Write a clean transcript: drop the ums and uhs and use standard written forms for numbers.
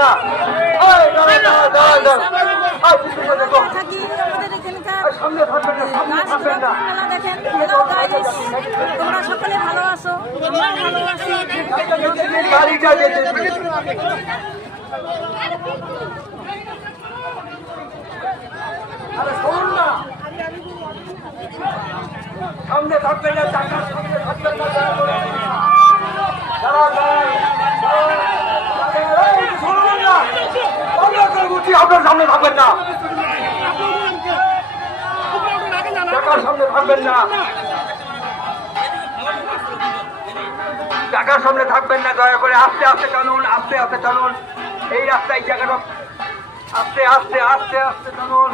না। সামনে থাকবেন না, সামনে থাকবেন না। তোমরা সকলে ভালো আছো, আমরাও ভালো আছি। গাড়িটা যেতে আরে শুনুন না, সামনে থাকবেন না, চাকার সামনে থাকবেন না। শুনুন না, আপনার সামনে থাকবেন না, চাকার সামনে থাকবেন না, চাকার সামনে থাকবেন না। দয়া করে আস্তে আস্তে টানুন, আস্তে আস্তে টানুন। এই রাস্তায় জায়গাটা আস্তে আস্তে আস্তে আস্তে টানুন।